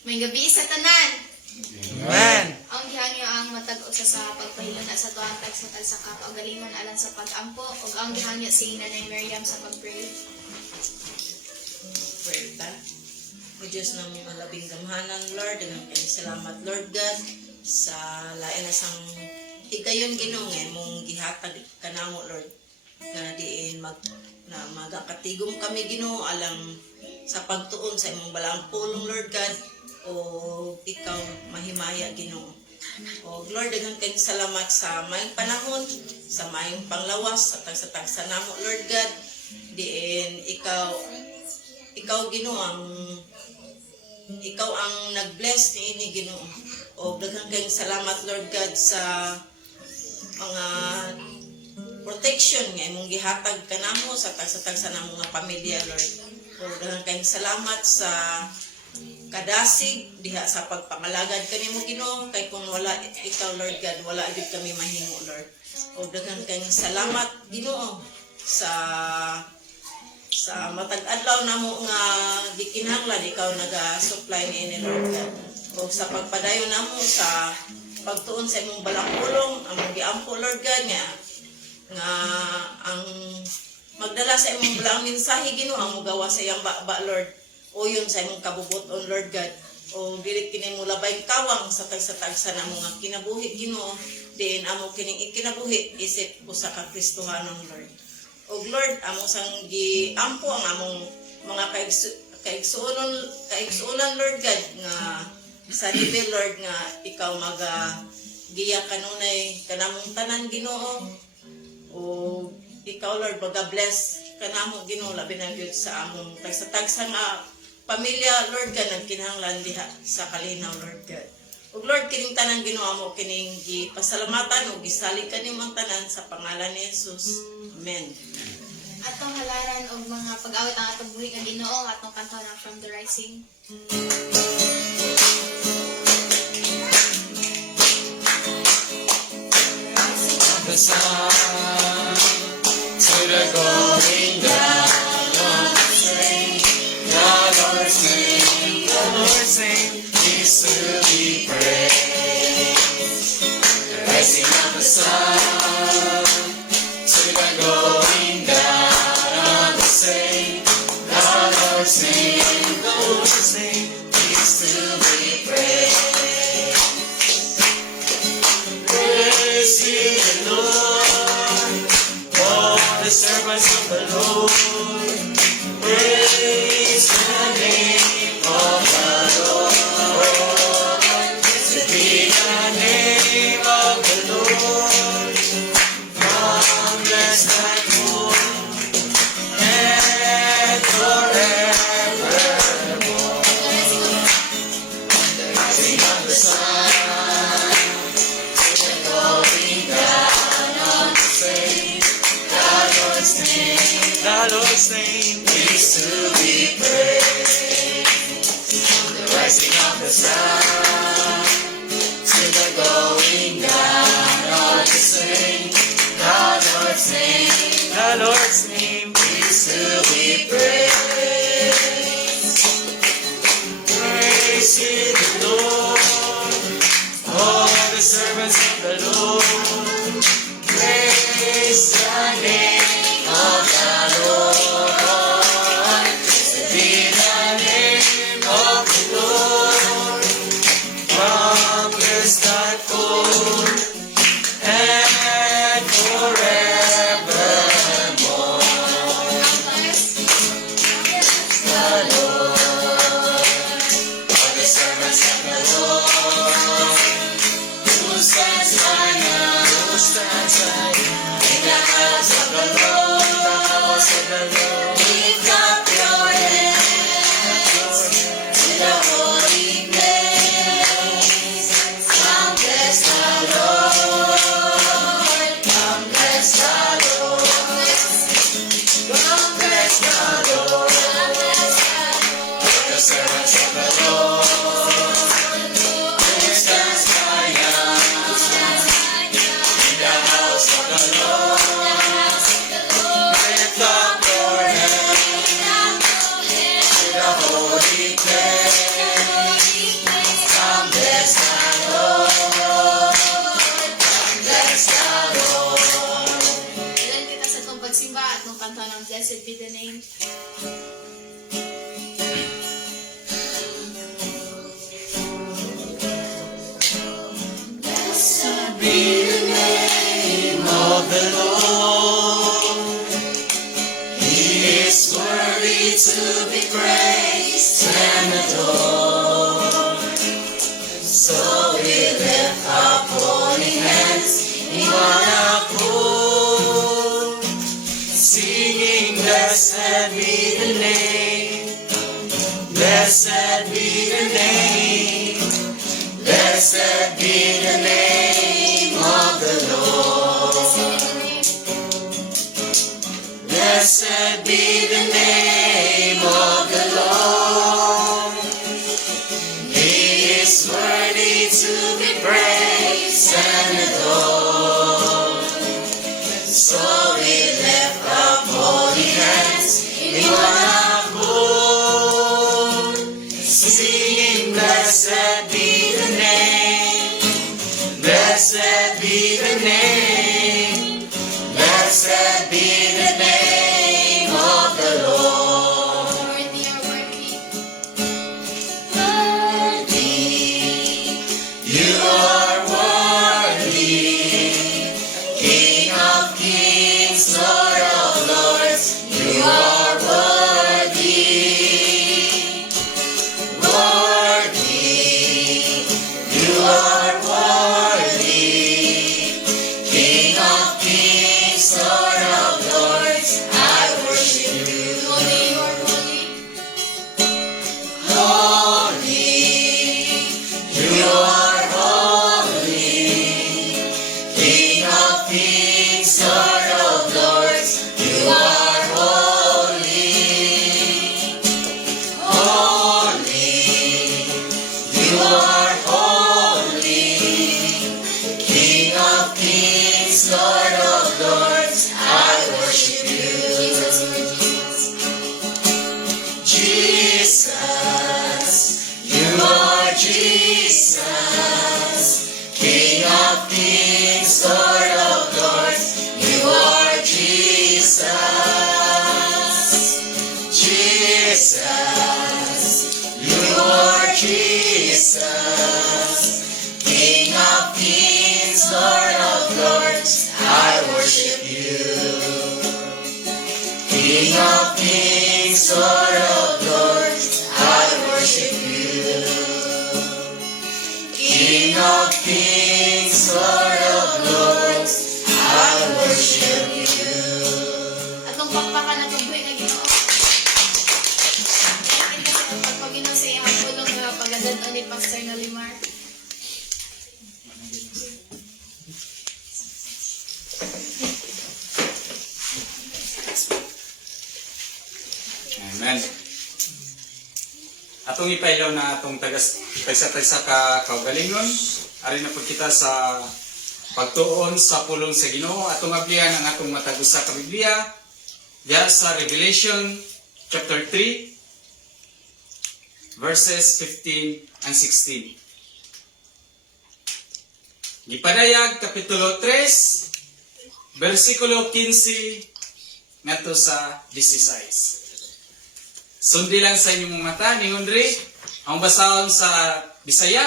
May gabi sa tanan. Amen. Ang gihangyo ang matag usa sa pagpahilon at sa tuwang tag sa tagsaka kaugalingon alang sa pagampo ug ang gihangyo si Nanay Miriam sa pagpray. Puwerta. O Diyos ng malabing gamhanan, Lord, dengan kayo salamat, Lord God, sa lain na sang ikayon ginungay mong gihatag kanamo, Lord, na diin magakatigom kami Ginoo alang sa pagtuon sa imong balang pulong, Lord God, o ikaw mahimaya Ginoo. O Lord, dengan kayo salamat sa maayong panahon, sa maayong panglawas, sa tagsa-tagsa namo, Lord God, diin ikaw Ginoo ikaw ang nag-bless ni ini Ginoo. O daghang kayong salamat, Lord God, sa mga protection nga imong gihatag kanamo sa tagsa-tagsa ng mga pamilya, Lord. O daghang kayong salamat sa kadasig diha sa pagpangalagad kanimo Ginoo, kay kung wala ikaw, Lord God, wala gid kami mahimo, Lord. O daghang kayong salamat Ginoo sa matag adlaw namo nga gikinahanglan ikaw naga-supply niini, Lord God. O sa pagpadayon namo sa pagtuon sa imong balang pulong, among giampo, Lord God, nga ang magdala sa imong balang mensahe Ginoo ang mogawa sa iyang baba, Lord. O yun sa imong kabubuton, Lord God. O dili kini mo labay kawang sa tagsa-tagsa namo nga kinabuhi Ginoo, diin amo kining ikinabuhi isip usa ka Kristohanon, Lord. O Lord, among sang giampo ang among mga kaigsuonan, Lord God, nga sa level, Lord, nga ikaw giya kanunay kanamong tanan Ginoo. O ikaw, Lord, maga-bless kanamo Ginoo, labi na gyud sa among tagsa-tagsa nga pamilya, Lord God, nagkinahanglan diha sa kalinaw, Lord God. O Lord, kining tanan Ginoo mo kining gipasalamatan o gisalig kanimong tanan sa pangalan ni Jesus. Amen. Atong halaran og mga pag-awit ang atong buhi nga Ginoo atong kanta ng From the Rising. The sun to the going down of the same. The Lord's name is to be praised. The rising of the sun to the going down of the same. The Lord's name is to be praised. Praise ye the Lord, all the servants of the Lord. Praise the name of the Lord. To be the name of the Lord, from blessed and full, and forevermore. The rising of the sun, the going down of the same. The Lord's name is to be praised. The rising of the sun to the going down of the same. The Lord's name is to be praised. Praise ye the Lord, all the servants of the Lord. Praise the name of the Lord. To be the name of the Lord, from this time forth and forevermore. The Lord, all the servants of the Lord, who stands high, who stands high in the house of the Lord, the house of the Lord. Lift up your hands to the holy place. Come bless the Lord. Come bless the Lord. God bless the Lord, the servants of the Lord, who stands high in the house of the Lord. Lift up your hands be the name of the Lord. He is worthy to be praised and adored. So we lift up holy hands in one accord, singing, blessed be the name, blessed be the name, blessed be the name of the Lord. Blessed be the name of the Lord. He is worthy to be praised and adored. So we lift up holy hands in one accord, singing, blessed be the name, blessed be the name, blessed be the name of the Lord. Lord, you are worthy. Worthy, you are worthy, King of kings, Lord of lords, you are worthy. Worthy, you are worthy, King of kings, Lord of lords, I worship you. Holy, you are holy. Holy, you are holy, King of kings, Lord of lords, you are holy. Holy, you are holy, King of kings, Lord of lords, I worship you. Jesus, you are Jesus. Jesus, you are Jesus, King of kings, Lord of lords, you are Jesus. Jesus, you are Jesus, King of kings, Lord of lords, I worship you. King of kings, Lord of lords, I worship you. King of kings, Lord of lords, I worship you. Atong pakpakan na itong buhay na Ginoo. Kailangan kasi ang pagpaginaw sa iyang pulong na pagandad ni Pastor Nalimar. Amen. Atong ipailaw na atong tagsa-tagsa ka kaugalingon. Ari na po kita sa pagtuon sa pulong sa Ginoo. Atong ablihan ang atong matag usa ka Biblia. Diya sa Revelation chapter 3 verses 15 and 16. Gipadayag kapitulo 3 versikulo 15 ngadto sa 16. Sundi lang sa inyong mata, ni Hundri, ang basahon sa Bisaya.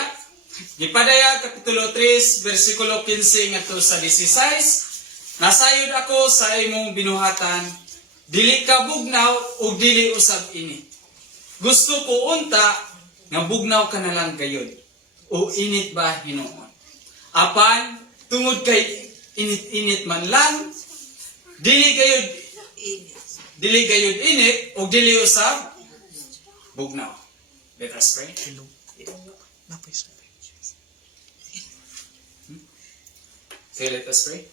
Gipadaya, Kapitulo 3, versikulo 15 ngadto sa 16. Nasayod ako sa imong binuhatan, dili ka bugnaw o dili usab init. Gusto ko unta, nga bugnaw ka na lang gayod. O init ba hinuon? Apan, tungod kay init-init man lang, dili gayud init o dili usab bugnaw. Let us pray. So let us pray.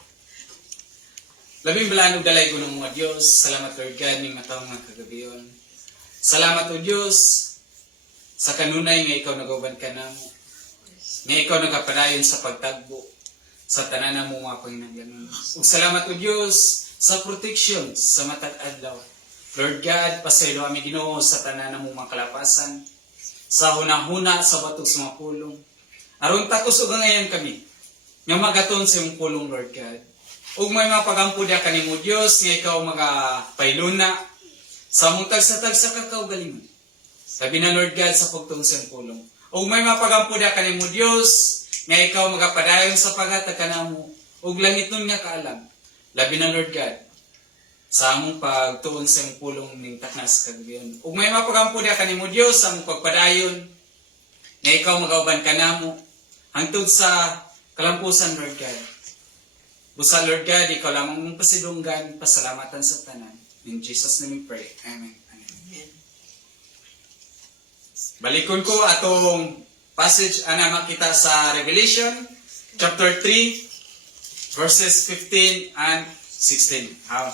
Labing balaan ug dalay ko ng mga Dios. Salamat Lord God ning matawag nga kagabiyon. Salamat o Dios sa kanunay nga ikaw nagauban ka namo. Nga ikaw nagapadayon sa pagtagbo sa tanan namo mga panginahanglan. Ug salamat o Dios sa protection sa matag adlaw. Lord God, pasaylo kami Ginoo sa tanan namo mga kalapasan, sa hunahuna sa batok sa mga pulong. Aron takos ug ngayon kami nga magaton sa imong pulong Lord God. Ug may mapagampo dia kanimo Dios nga ikaw magapayluna sa mong tagsa-tagsa ka kaugalingon. Sabi na Lord God sa pagtuon sa imong pulong. Ug may mapagampo dia kanimo Dios nga ikaw magapadayon sa paghatag kanamo ug langit nun nga kaalam. Labi na Lord God sa among pagtuon sa imong pulong ning taknas kagabion. Ug may mapagampo dia kanimo Dios sa among pagpadayon nga ikaw magauban kanamo hangtod sa kalampusan Lord God. Busa Lord God, ikaw lamang mong pasidunggan, pasalamatan sa tanan. In Jesus' name we pray. Amen. Amen. Amen. Balikon ko atong passage ana makita sa Revelation chapter 3 verses 15 and 16. How?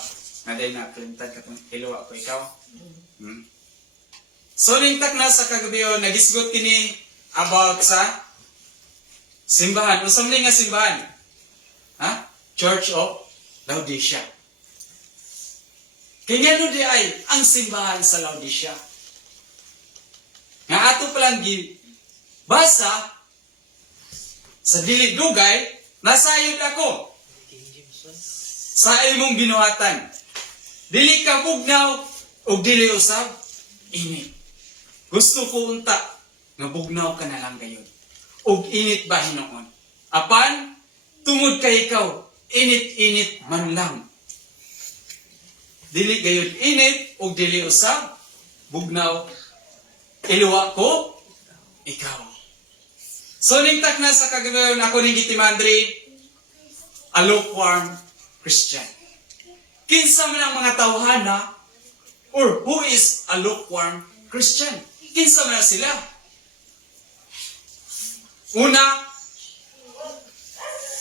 Naday na kalimtan ka itong hiluwa ko ikaw. So ning taknas sa kagabion nagisgot kini about sa simbahan. Unsa man nga simbahan? Ha? Church of Laodicea. Kanya no di ay ang simbahan sa Laodicea. Nga ato palang basa sa dili dugay nasayod ako sa imong binuhatan. Dili ka bugnaw o dili usab init. Gusto ko unta nga bugnaw ka na lang gayon. Og init ba hinoon? Apan tungod kay ikaw init-init man lang. Dili gayon init og dili usab bugnaw iluwa ko ikaw. So ning takna sa kagabion ako ning gitimandri a lukewarm Christian. Kinsa man ang mga tawhana or who is a lukewarm Christian? Kinsa man sila? Una,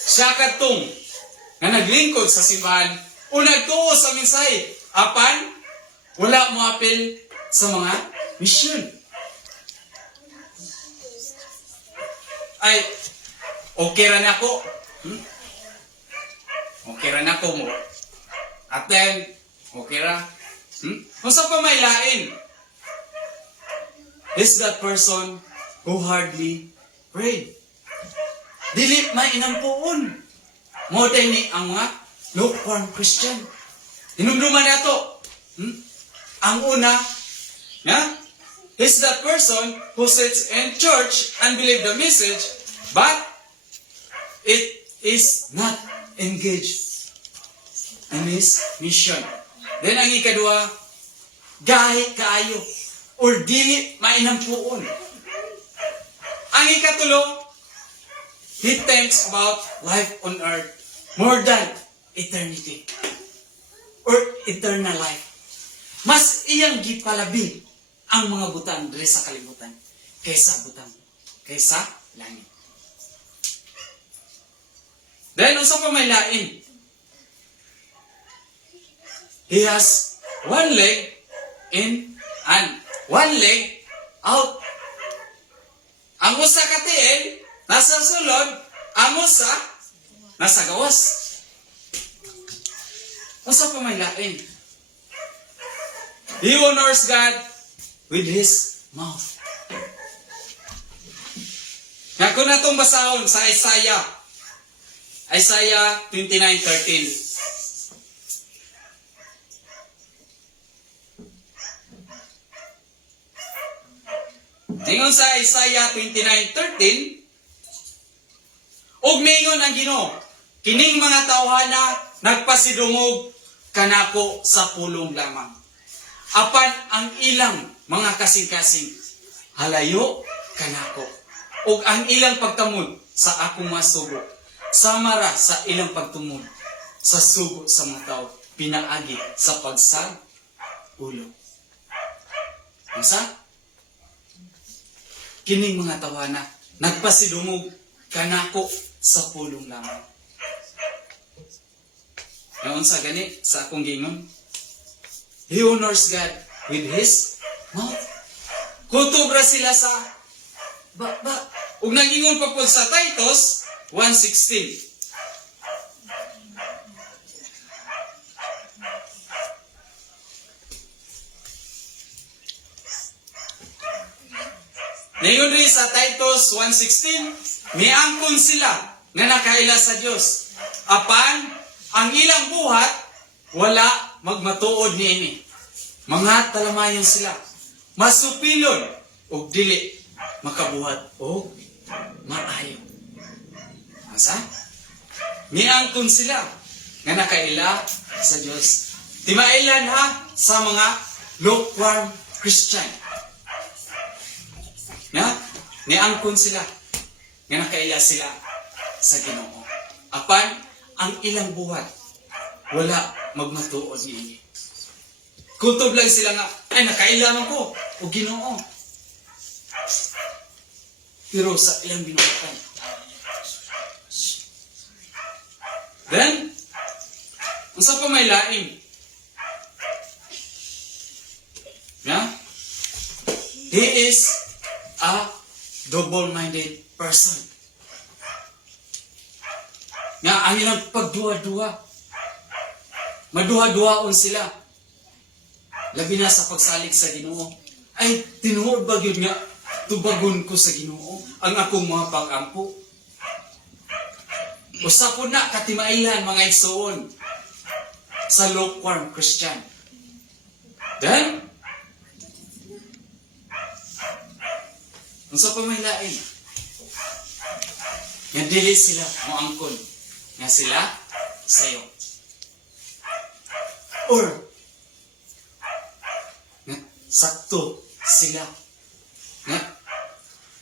siya katong nga naglingkod sa simbahan o nagtuo sa mensahe apan wala mo apil sa mga mission. Ay, okay ra na ako. Okay ra na ako mo. Attend, okay ra. Kung sa pa may lain, is that person who hardly prayed. Dili may inampuon. Mo ni ang mga lukewarm Christian. Hinumduman na to. Ang una, is that person who sits in church and believe the message, but it is not engaged in his mission. Then ang ikadua, gahi kaayo or dili mainampuon. Ang ikatulo, he thinks about life on earth more than eternity or eternal life. Mas iyang gipalabi ang mga butang diri sa kalibutan kaysa langit. Then unsa pa may lain? He has one leg in and one leg out. Ang usa ka tiil nasa sulod, ang usa nasa gawas. Unsa pa may lain? He honors God with his mouth. Nga kung natong basahon sa Isaiah 29:13. Ningon sa Isaiah 29:13, ug ningon ang Ginoo, kining mga tawhana nagpasidungog kanako sa pulong lamang. Apan ang ilang mga kasing-kasing halayo kanako. Ug ang ilang pagtamod sa akong masugo, samara sa ilang pagtumod sa sugo sa mga tao, pinaagi sa pagsag ulo. Unsa? Kining mga tawana nagpasidungog kanako sa pulong lamang. Ngayon sa gani sa akong gingon, he honors God with his mouth. Kutob ra sila sa ug nangingon pa po sa Titus 1:16. Ngayon rin sa Titus 1:16, miangkon sila nga nakaila sa Dios. Apan ang ilang buhat wala magmatuod niini. Mga talamayon sila, masupilon ug dili makabuhat o maayo. Asa? Niangkon sila nga nakaila sa Dios. Timailan ha sa mga lukewarm Christian. Nga, niangkon sila nga nakaila sila sa Ginoo. Apan ang ilang buhat wala magmatuod niini. Kutob lang sila nga, ay nakaila man ko o Ginoo. Pero sa ilang binuhatan. Then, unsa pa may lain? Yeah? He is a double-minded person. Nga, ang ilang pagduwa-duwa. Maduha-duhaon sila. Labi na sa pagsalig sa Ginoo. Ay, tinuod ba yun nga, tubagon ko sa Ginoo ang akong mga pag-ampo. Usapon na katimailan mga igsoon sa lukewarm Christian. Then, unsa pa may lain? Nga dili sila mo angkon nga sila sayo. Or nga sakto sila. Nga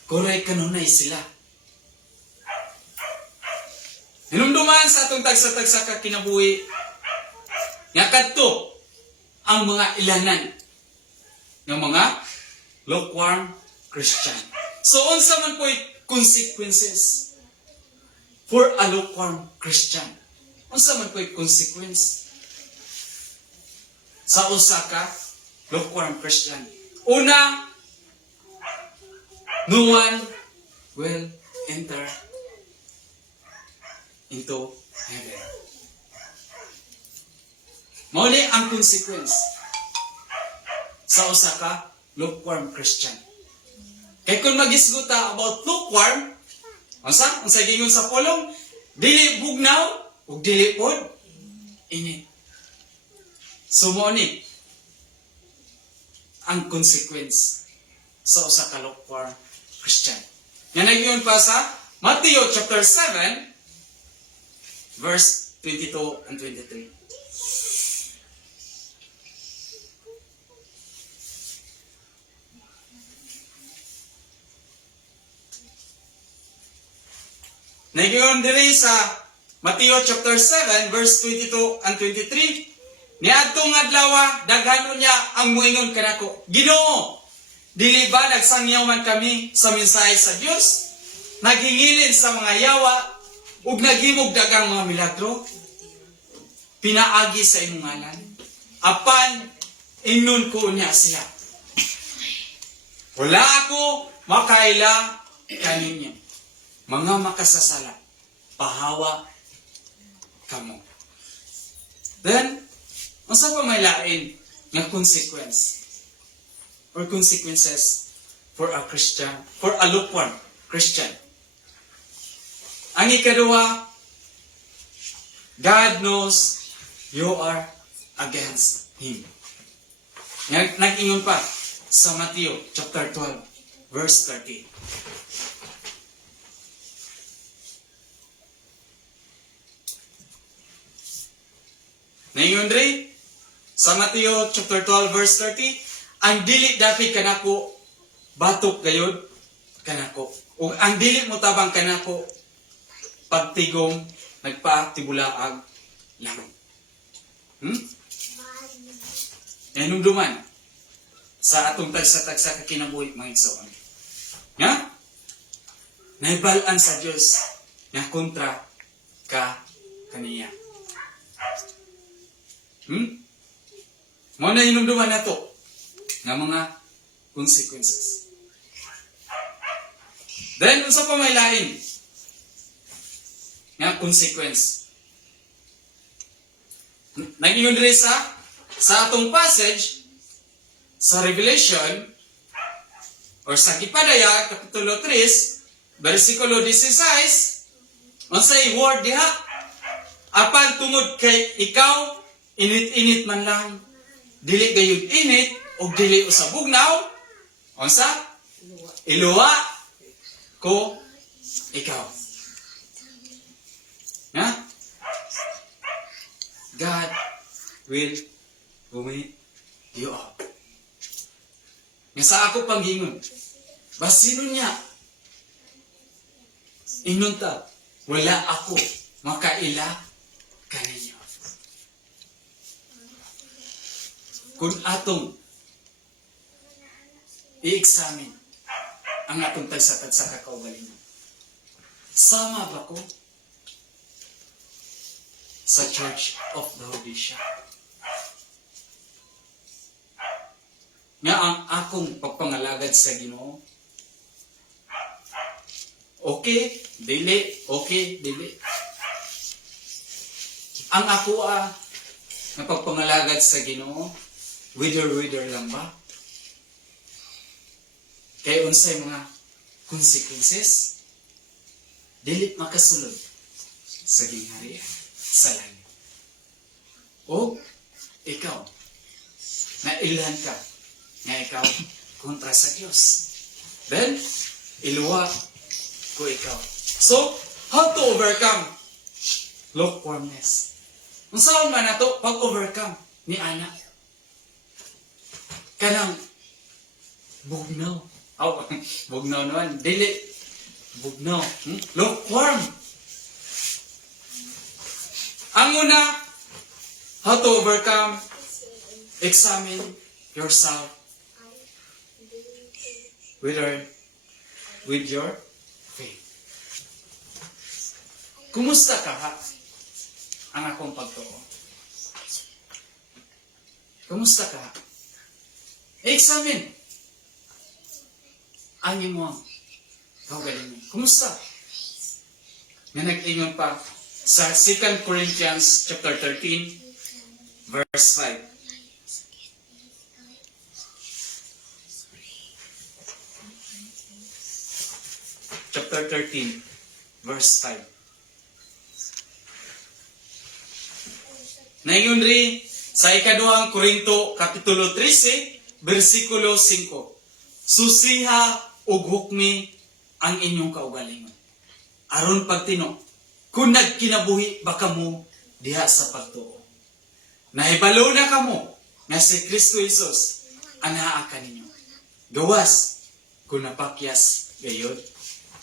correct kanunay sila. Hinumduman sa atong tagsa-tagsa ka kinabuhi nga kadto ang mga ilanan ng mga lukewarm Christian. So unsa man po'y consequences for a lukewarm Christian? Unsa man po'y consequence sa usa ka lukewarm Christian? Una, no one will enter into heaven. Mauli ang consequence sa usa ka lukewarm Christian. Kaya kung magisguta about lukewarm, unsa gingon sa pulong, dili bugnaw ug dili pod init. So mo ni ang consequence sa usa ka lukewarm Christian. Nga nagingon pa sa Matthew chapter 7 verse 22 and 23. Nagingon diri sa Matthew chapter 7 verse 22 and 23. Niadtong adlaw daghan niya ang moingon kanako, Ginoo, dili ba nagsangyaw man kami sa mensahe sa Dios? Naghingilin sa mga yawa ug naghimog daghang mga milagro? Pinaagi sa imong ngalan. Apan ingnon ko niya sila. Wala ako makaila kaninyo. Mga makasasala, pahawa kamo. Then, unsa pa may lain nga consequence or consequences for a Christian, for a lukewarm Christian? Ang ikaduha, God knows you are against Him. Nag-ingon pa sa Matthew chapter 12, verse 30. Naingon rin, sa Matthew chapter 12 verse 30, ang dili dapat kanako batok gayud kanako. O ang dili mo tabang kanako pagtigom nagpaatibulaag lang. Nanumduman sa atong tagsa-tagsa ka kinabuhi mga igsoon. Nga? Naibalaan sa Dios nga kontra ka kaniya. Mo na hinumduman na to ng mga consequences. Then, unsa pa may lain nga consequence? Nag-ingon diri sa atong passage sa Revelation or sa Gipadaya, Kapitulo 3, versikulo 16, unsay word diha? Apan tungod kay ikaw init-init man lang, dili gayud init o dili usa bugnaw, unsa? Iluwa ko ikaw. God will bumi you up. Nga sa ako panghingon, basino niya? Inunta, wala ako makaila kaninyo. Kung atong i-examine ang atong tagsa-tagsa kakaugalingon, sama ba ko sa Church of Laodicea? Nga ang akong pagpangalagad sa Ginoo, okay, dili, okay, dili. Ang ako na pagpangalagad sa Ginoo, wither lang ba? Kaya unsay mga consequences? Dili makasulod sa gingharian sa langit. O ikaw, nailan ka nga ikaw kontra sa Diyos. Then, iluwa ko ikaw. So, how to overcome lukewarmness? Kung saan man na to pag-overcome ni Ana? Kanang bugnaw. Oh, bugnaw naman. Dili. Bugnaw. Lukewarm. Ang una, how to overcome, examine yourself with your faith. Kumusta ka ha? Ang akong pagtuo. Kumusta ka ha? Examine. Ang imong kaugalingon. Kumusta? Nga nag-ingon pa sa 2 Corinthians chapter 13 verse 5. Chapter 13 verse 5. Naingon ri sa ikaduhang Korinto kapitulo 13 bersikulo 5. Susiha ug hukmi ang inyong kaugalingon. Aron pagtino, kung nagkinabuhi ba kamo diha sa pagtuo. Nahibalo na kamo nga si Kristo Jesus anaa kaninyo. Gawas kung napakyas gayod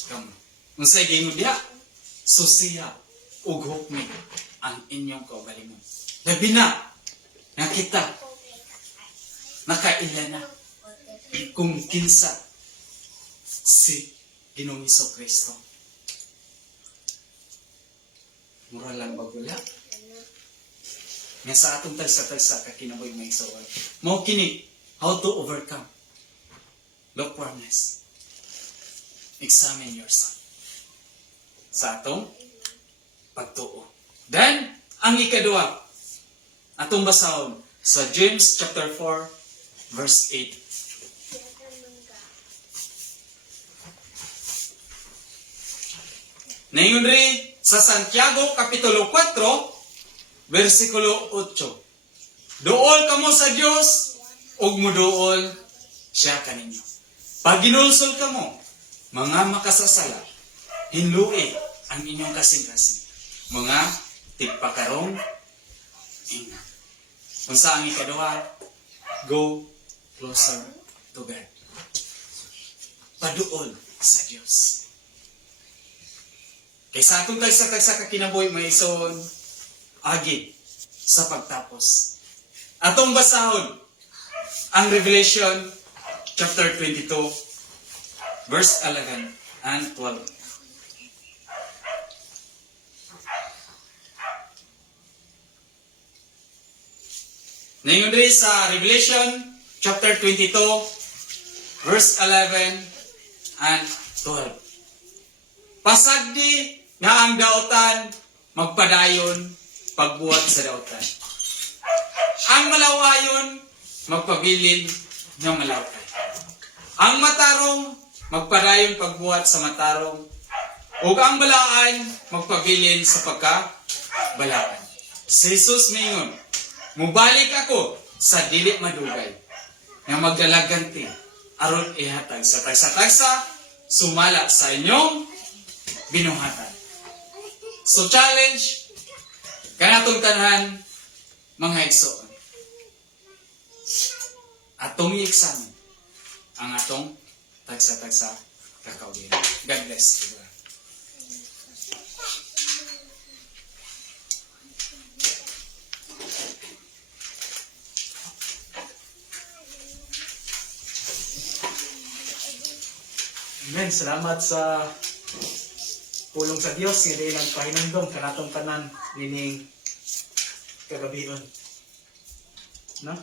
kamo. Unsay gingon diha? Susiha ug hukmi ang inyong kaugalingon. Labi na nga kita nakaila na kung kinsa si Ginoong Kristo. Mura lang ba wala? Nga sa atong tagsa-tagsa kakinaboy may isawag. Mao kini, how to overcome lukewarmness. Examine yourself sa atong pagtuo. Then, ang ikaduha, atong basahon sa James chapter 4 verse 8. Naingon ri sa Santiago kapitulo 4 versikulo 8. Duol kamo sa Dios ug muduol siya kaninyo. Pag ginulsol kamo mga makasasala, hinlui ang inyong kasing-kasing. Mga tigpakarong ina. Kung sa ang ikaduha, go closer to God. Paduol sa Diyos. Kaysa atong tagsa-tagsa kakinaboy may ison agi sa pagtapos. Atong basahon ang Revelation chapter 22 verse 11 and 12. Naingon rin sa Revelation chapter 22 verse 11 and 12. Pasagdi nga ang daotan magpadayon pagbuhat sa daotan. Ang malawayon magpabilin ng malaway. Ang matarong magpadayon pagbuhat sa matarong. Ug ang balaan magpabilin sa pagkabalaan. Si Jesus mingon, mubalik ako sa dili madugay nga magdalaganti aron ihatag sa tagsa-tagsa sumala sa inyong binuhatan. So challenge kanatong tanan mga igsoon, atong i-examine ang atong tagsa-tagsa kakauliran. God bless. Diba? Amen. Salamat sa pulong sa Dios nga dili nagpahinumdom kanatong tanan dining kagabion. No?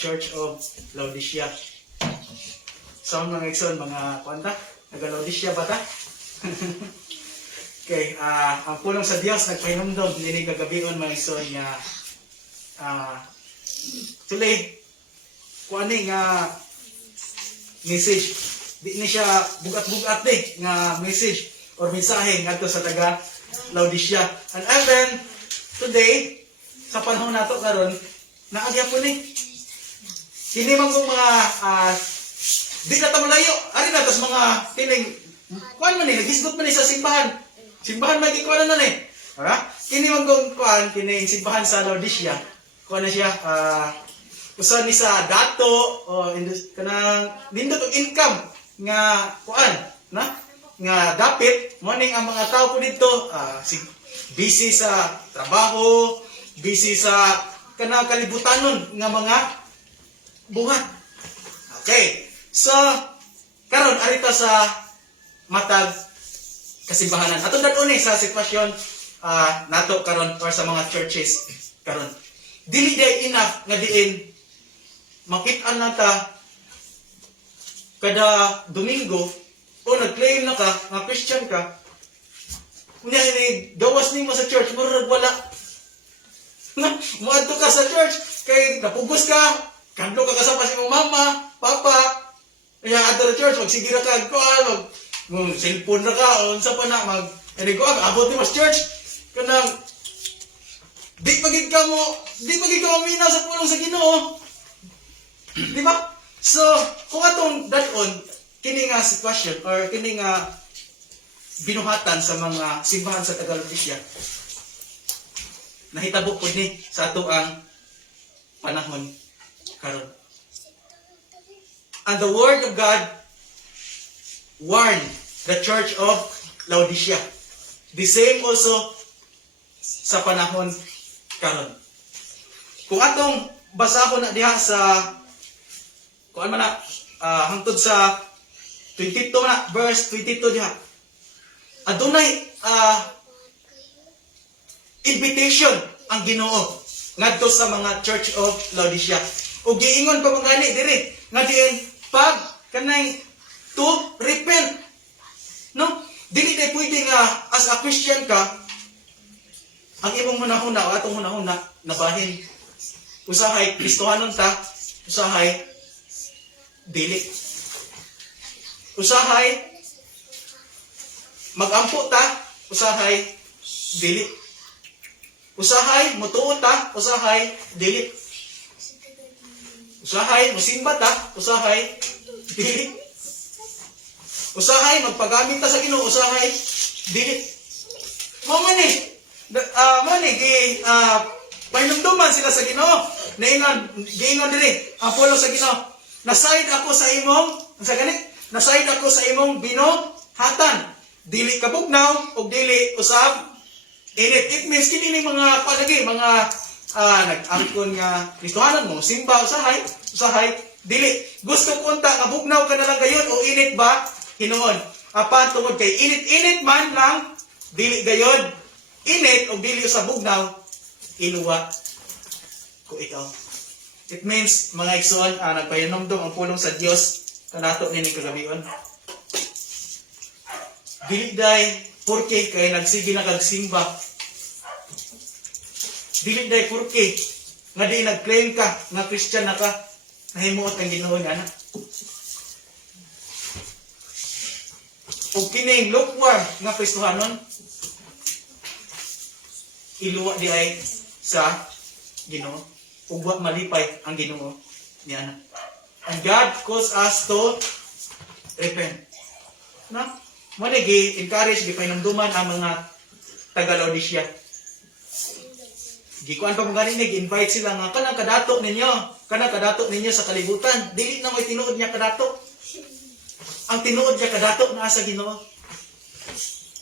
Church of Laodicea. So mga igsoon, mga kwanta, taga-Laodicea ba ta? Okay, ang pulong sa Dios nagpahinumdom dining kagabion mga igsoon nga tuloy kuani nga message. Di ni siya bugat-bugat nga message or mensahe ngadto sa taga Laodicea. And even today sa panahon nato karon naagya po ni kini man kong mga di na ta malayo ari na tas mga kining kuan man ni nagisgot man ni sa simbahan may gikuan na ni ha kini man kong kuan kini simbahan sa Laodicea kuan na siya usa ni sa dato o kanang nindot og income nga kuan na nga dapit morning ang mga tao po dito busy sa trabaho, busy sa kanang kalibutanon nga mga buhat. Okay. So karon arita sa matag kasimbahanan. Atong dadto ni sa sitwasyon nato karon or sa mga churches karon. Dili day enough nga diin makit-an nata kada Domingo o nag-claim na ka, nga Christian ka, kunya ini gawas nimo sa church, murag wala. Muadto ka sa church, kay napugos ka, kandlo ka kasama sa imong mama, papa, kaya adto sa church, magsigira ka, mag cellphone na ka, o unsa pa na, abot ni mas church, kanang, di magig ka mina sa pulong sa Ginoo. Di ba? So, kung atong daton kini nga sitwasyon or kini nga binuhatan sa mga simbahan sa Taga-Laodicea, nahitabo pud ni sa ato ang panahon karon. And the word of God warned the church of Laodicea. The same also sa panahon karon. Kung atong basahon na diha sa kuan man na hangtod sa 22 na verse 22 diha. Adunay invitation ang Ginoo ngadto sa mga Church of Laodicea. Ug giingon pa mangani diri nga diin pag kanay to repent. No? Dili day pwede nga as a Christian ka ang imong hunahuna o atong hunahuna nabahin. Usahay Kristohanon ta, usahay dili. Usahay magampo ta, usahay dili. Usahay mutuo ta, usahay dili. Usahay musimba ta, usahay dili. Usahay magpagamit ta sa Ginoo, usahay dili. Mo man gi pahinumduman sila sa Ginoo. Giingon diri ang pulo sa Ginoo. Naside ako sa imong, sa ganit, naside ako sa imong binuhatan. Dili ka bugnaw o dili usab init. It means kini ni mga palagi, mga nag-angkon nga Kristohanon mo, simba usahay dili. Gusto ko unta nga bugnaw ka na lang gayon o init ba hinuon. Apan tungod kay init man lang dili gayon. Init o dili sa bugnaw iluwa ko ikaw. It means, mga igsoon, nagpahinumdom ang pulong sa Dios kanato nini kagabion. Dili day porke kay nagsige na kagsimba. Dili day porke nga di nag-claim ka nga Christian na ka, nahimuot ang Ginoo niya na. Ug kining lukewarm nga Kristohanon iluwa di ay sa Ginoo. Ug wa malipay ang Ginoo niya na. And God calls us to repent. Na? Mo encourage gipahinumduman ang mga taga Laodicea. gikuan pa mo ganin invite sila nga kanang kadato ninyo sa kalibutan. Dili na may tinuod niya kadato. Ang tinuod niya kadato naa sa Ginoo.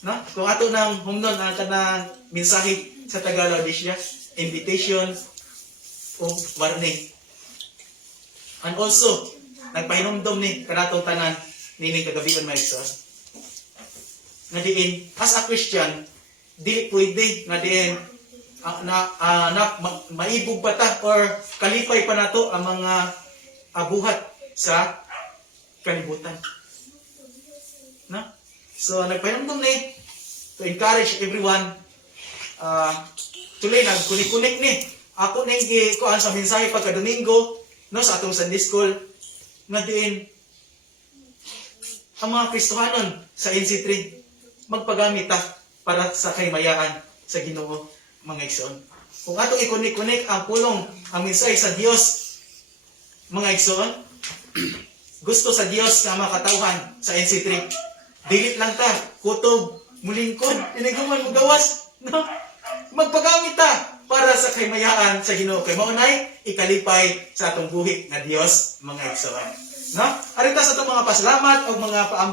No? Kung ato nang humnon ang kanang mensahe sa taga Laodicea, invitation o warning. And also, nagpahinumdom ni kanatong tanan nining kagabion mga igsoon. Nga diin, as a Christian, dili pwede nga diin maibog pa ta or kalipay pa nato ang mga buhat sa kalibutan. No? So, nagpahinumdom ni to encourage everyone tuloy nagkunik-kunik ni. Ako ning kuan sa mensahe pagka Domingo no sa atong Sunday school nga diin ang mga Kristohanon sa NC3 magpagamit ta para sa kaymayaan sa Ginoo mga igsoon. Kung atong ikunik-kunik ang pulong ang mensahe sa Dios mga igsoon, gusto sa Dios nga makatawhan sa NC3. Dilit lang ta, kutob, mulingkod, iniguman mo gawas, no? Magpagamit ta para sa kaymayaan sa Ginoo. Kay maunay ikalipay sa atong buhi nga Dios mga igsoon. No? Arita sa itong mga pasalamat o mga